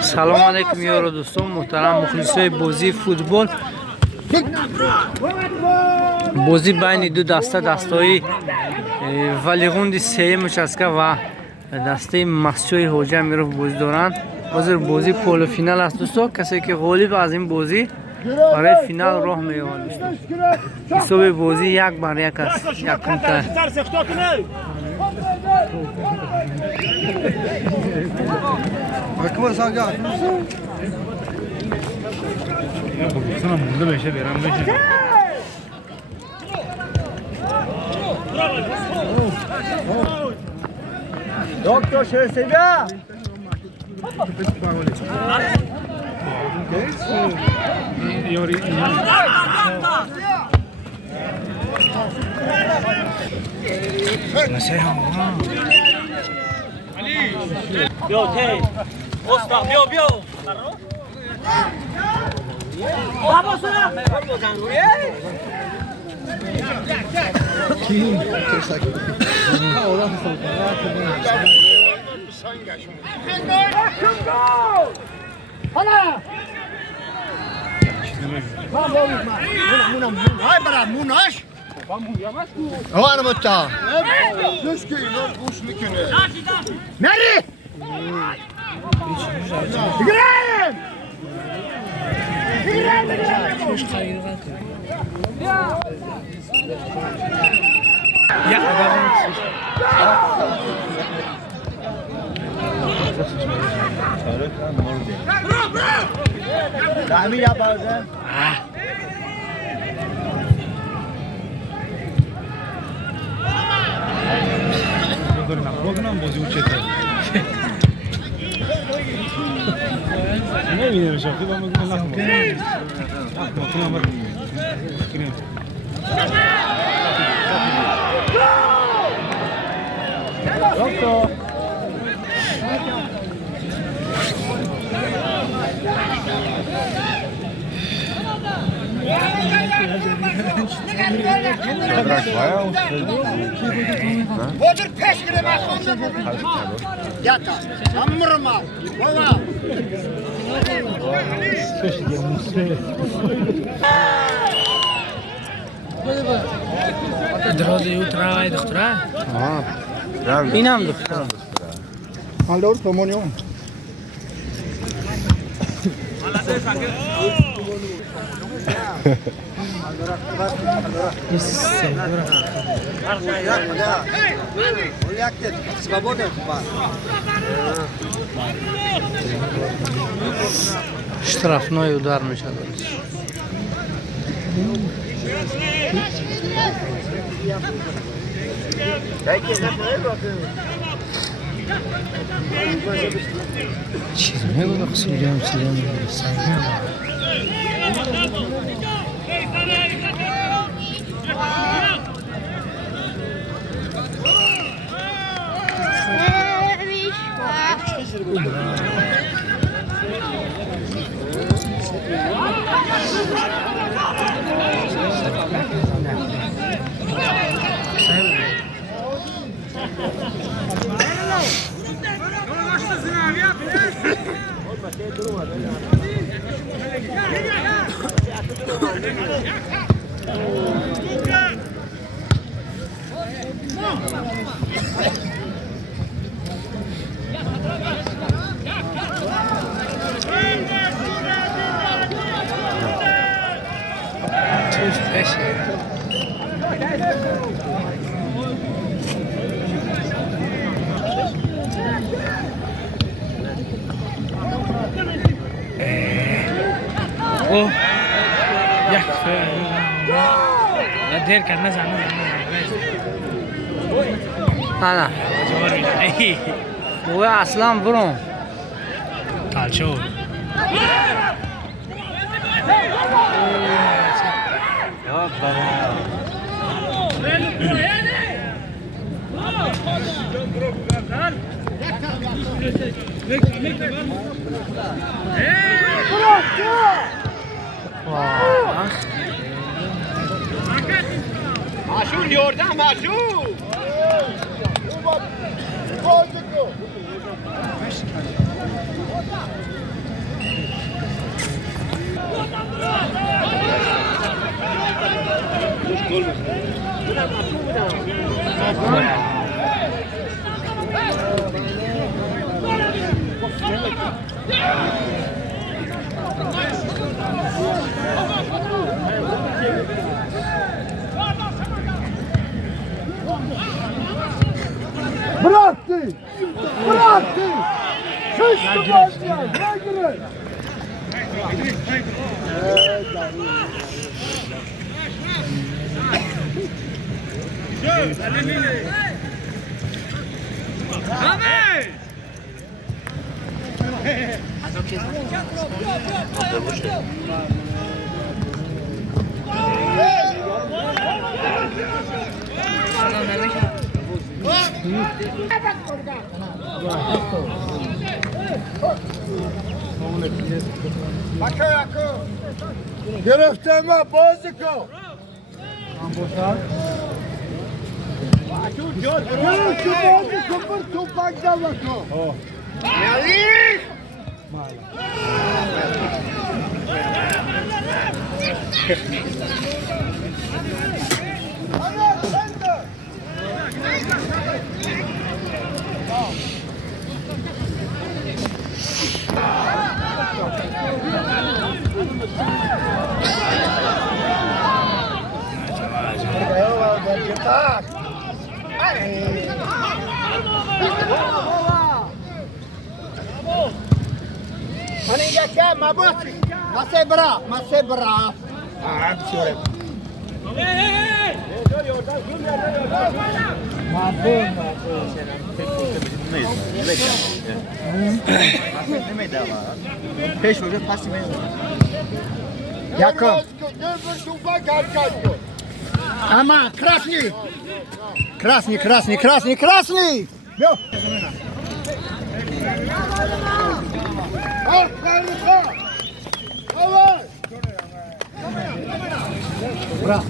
سلام علیکم یارو دوستان محترم مخلصای بازی فوتبال. بازی بین دو دسته، دستای ولیغوند سیم چسکه و دسته مسجوی حوجه میرو بازی دارن. بازی پول فینال است دوستان. کسی که غالب از این بازی برای فینال راه می‌یابد دوستان. حساب بازی 1-1 است. یک کنته Akbar Saga. Ya baksana bunda beşe veren beşe. Doktor Şehseviye. Yo, hey. Osta, bio. Vamos a Hay bana munaş. Var mı ta? Düş ki lan kuş mikine. Neri? Girelim. یک قدم Rahmi ya bazen. Bugün bozu uçete. Ne bileyim şarkı ben bugün nakım. Nakım ama. Kine. Doktor. Odur peşkire bakımda bu. Yata. Amırma. Baba. دراز یو ترای دختره اینم دختره Allora comunion. штрафной удар میشه چیز میگه خسیدم اوه یک دیر کرد نزن نه اوه اصلا برو کالچو Maşun yordan maşun. Bıraktı! Bıraktı! Sıçtı başlayan! Ne girer? گرفتم بازی کن گرفتم بازی کن بر توپک دوا کن یعنی Hani ya mabati masih berat absurd Yakın. Ama krasni. Krasni. Yok. Al karıka. Evet. Bırak.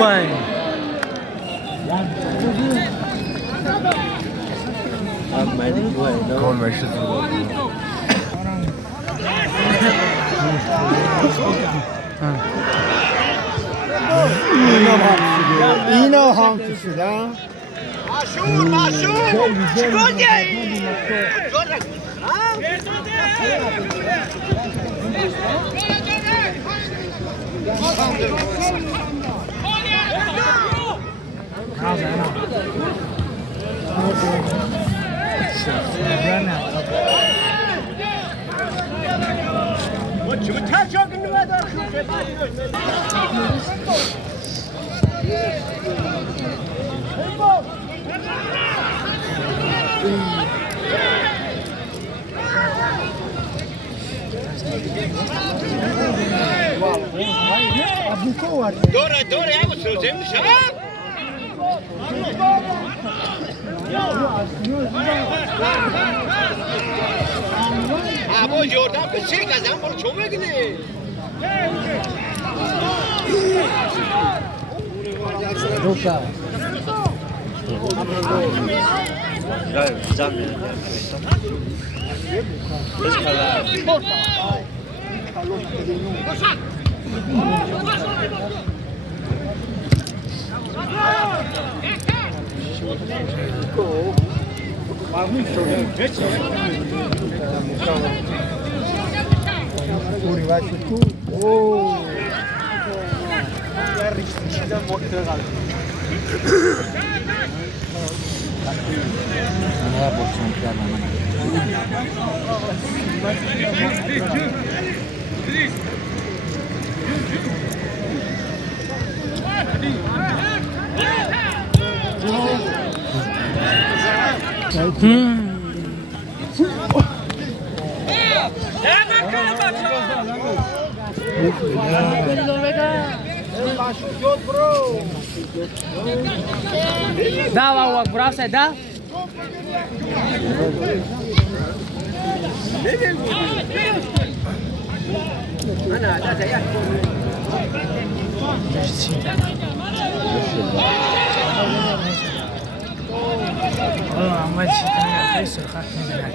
Vay. İğne hangisi ya? Maşur! Çıkın ya! Dore, evo se uzemiš, a? A bođe oradan kod čega, znam bol čovjek ne? Ruka. Da, Allahu Akbar, sai da. Ana, da ya. Amma çitanya kaysa khatmina.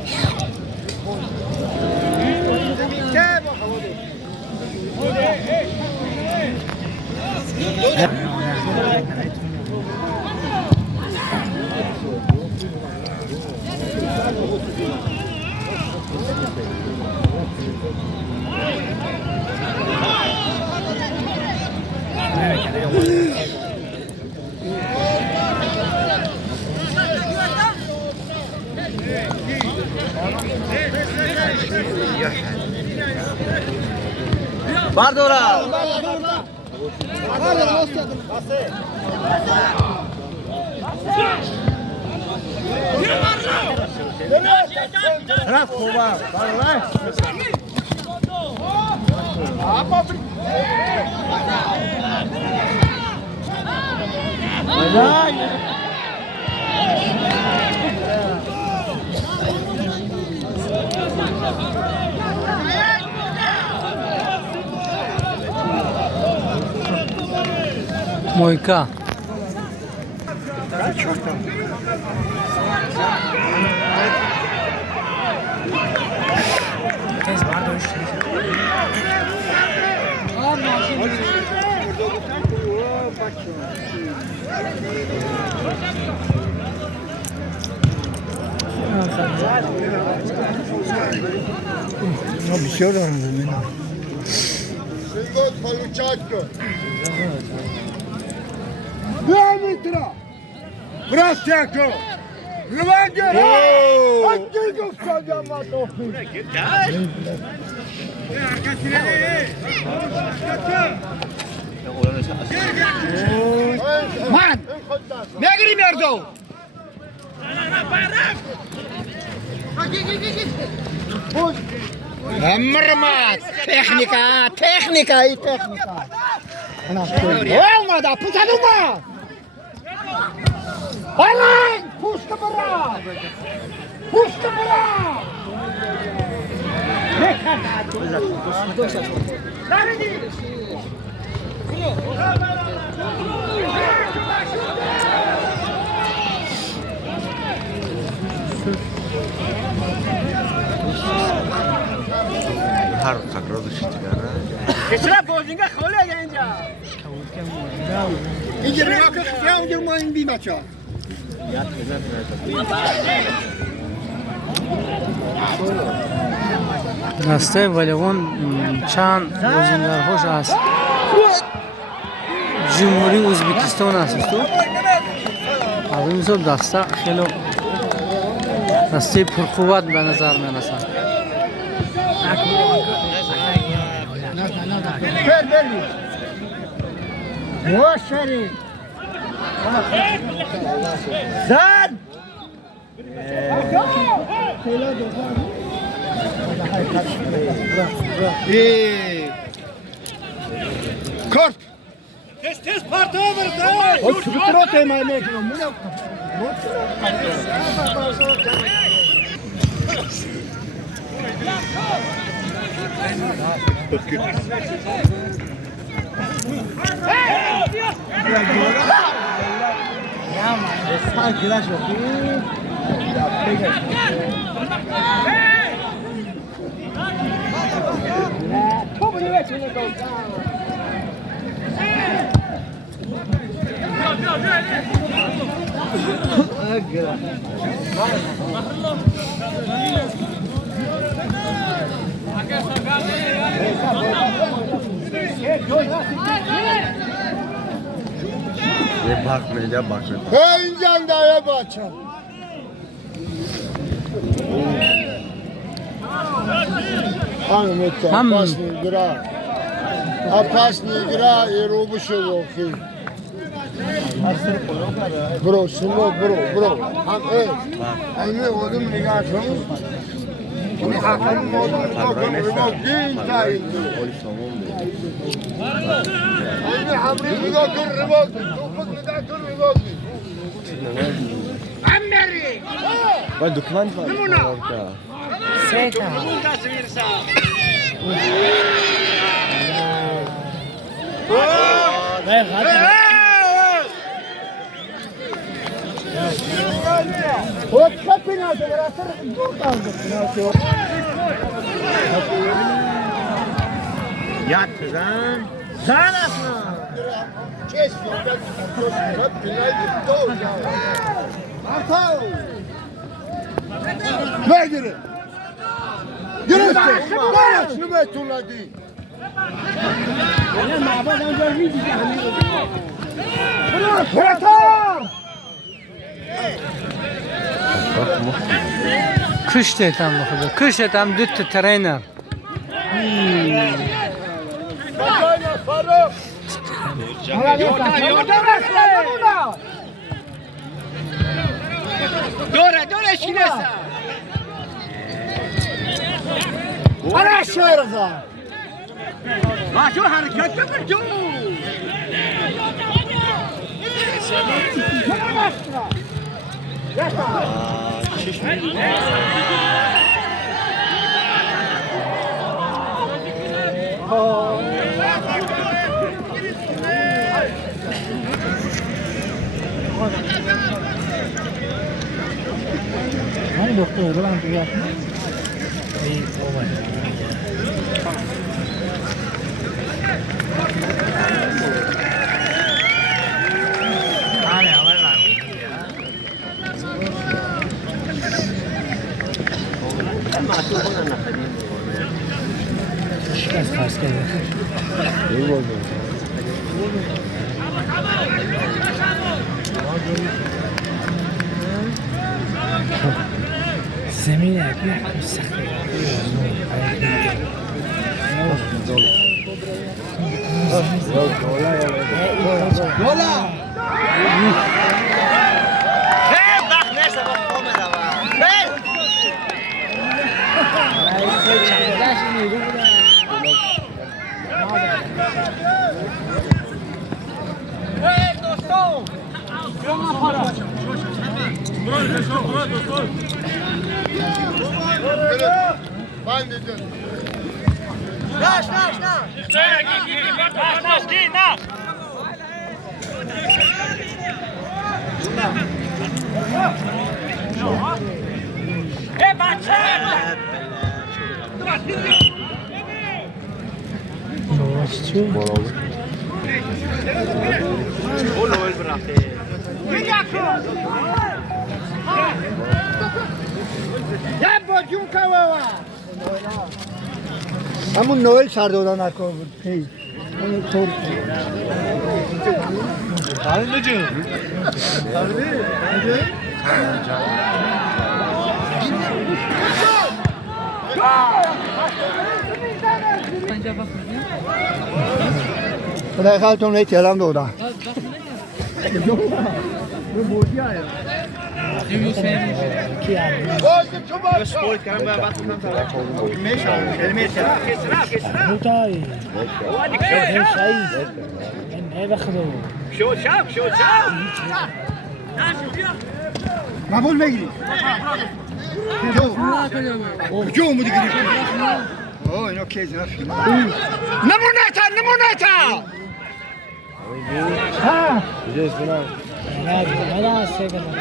Moika. Сыгот получатка. 2 метра. Брастяко. Рвангера. Отдельно входя матохи. من نگری مردو مرمات تکنیکا ای تکنیکا اومده پوچه دوما آلان پوشت برا هر خطر داشتی کنه چرا بازینگا خاله اینجا اینجا ریا که خیام اونجا ما این بی بچه دسته والیبال چند بازیگرهاش از جمهوری ازبکستان است تو همین دسته خیلی دسته پرقوت به نظر میرسد ماشری زد Kort. تست پارتو برده Oturtma temel ekran. یه باق میده باشه اینجان داره بچه هم پاس نیگرا پاس نیگرا ایرو بشه وقتی برو سلو برو هم اینه اودم نگاه کنم این حقا مودم دین تایی اینه حمری نگاه کن رباط توفت نگاه کن رباط عمري و دکمن فارم تصوير صار وتخبينا دراسة الدكتور یاد بزن زان اصلا كيس خبينا الدكتور عطاو ما يدري جلست شنو ما تولدي انا مع بعض انا جاي کشتم بخدا کشتم دوت ترینر دوره شیرسه انا شرزه ما شو حرکت بکن تو Hani doktor öyle lan duyar. İyi, olay. Şikayet farz geliyor. İyi oldu. زمین اگه سخته دولا همون نوئل سردوران نکن بود هی اون طور خدای خالتون هی تیلم دودن موتای نه بخدو شو شاب مبول بگیری جو مو دیگری اوه اینو کیز نفی نمونه تا ها نه سیگار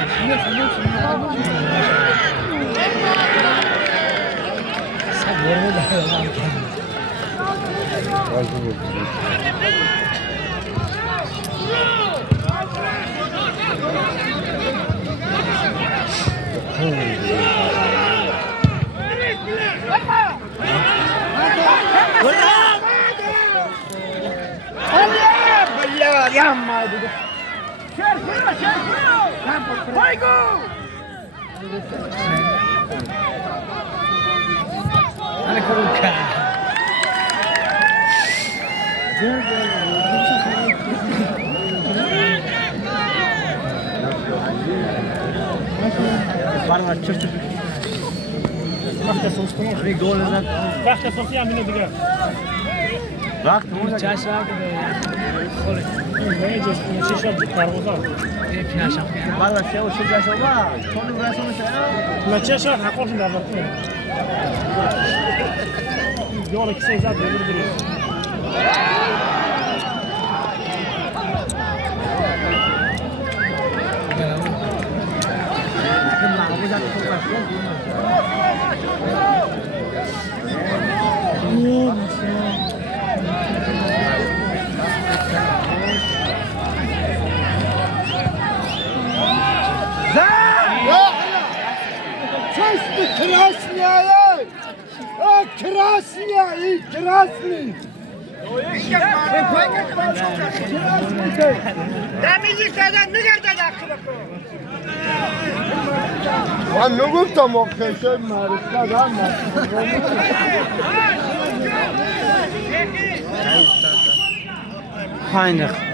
انا كروكا بارها تشوف وقت صوصنا في جول لازم وقت صوصيا منو دقيقه وقت مو تشاشا خلص ما يجوز نشيش تارغوزا والله شو جاشا والله كل راسه ما تشاشا حقوق نظر يورك سيزاد بالبريد Krasny! دمیزی سادن نگرده داخل من نگفتم آخشه مرسکه دارم 5 دقیقه.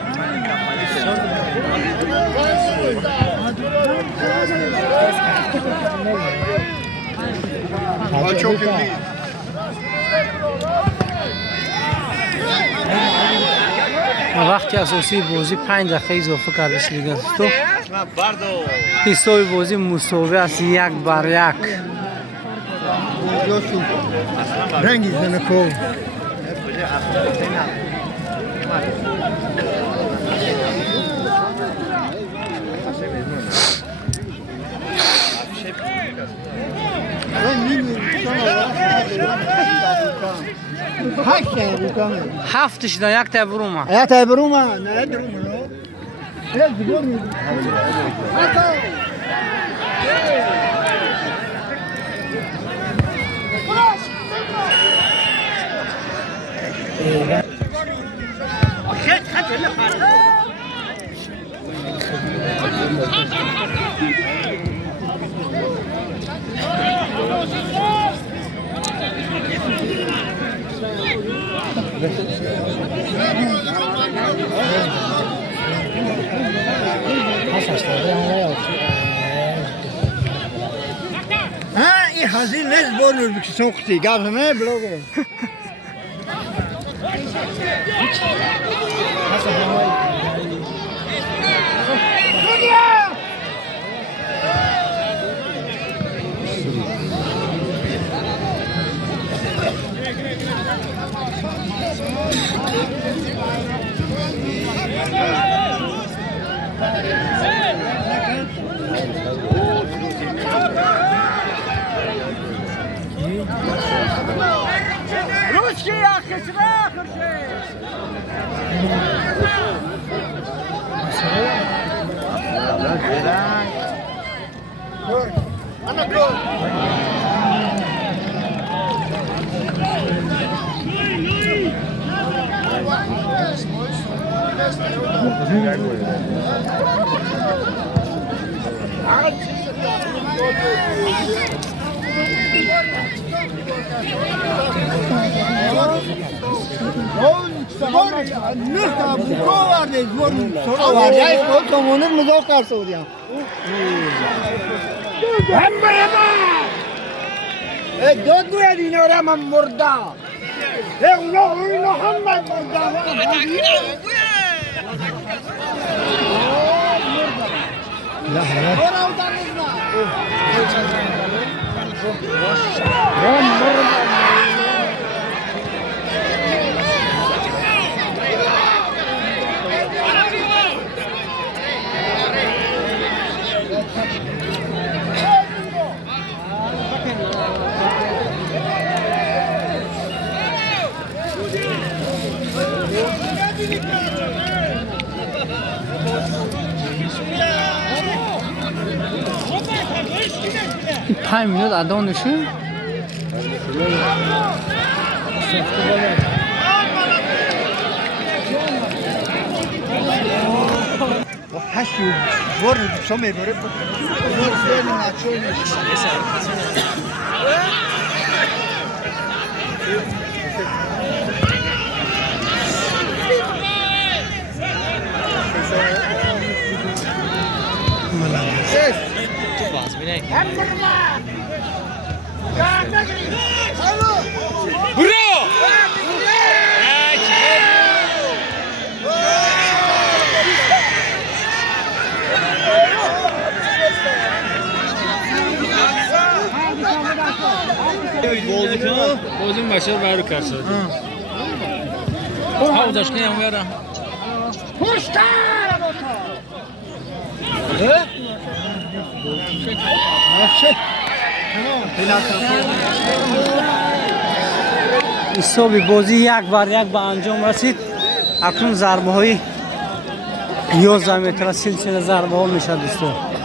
وقتی اساسی بازی 5 دقیقه اضافه کرده شده دوستو. حساب بازی مساوی است 1-1. رنگی زنکو هفتش دا یک تا برومه. یا تا بروما نه دروما نه دروما این هزینه نیست بانو بکشون خطی گفت همه بلوگه نه بو وارد زور سر وارد خود تمونه مذاکره کرد سعودی هم دو دو اینا را من مرده اینا هم من مرده پنج منوت ادا نشون هشت بار سومه بره بازی مشهور برای کار شد. ها داشتی هم میارم. حساب بازی 1-1 به انجام رسید. اکنون ضربه های 11 متر سلسله ضربه ها میشه دوستان.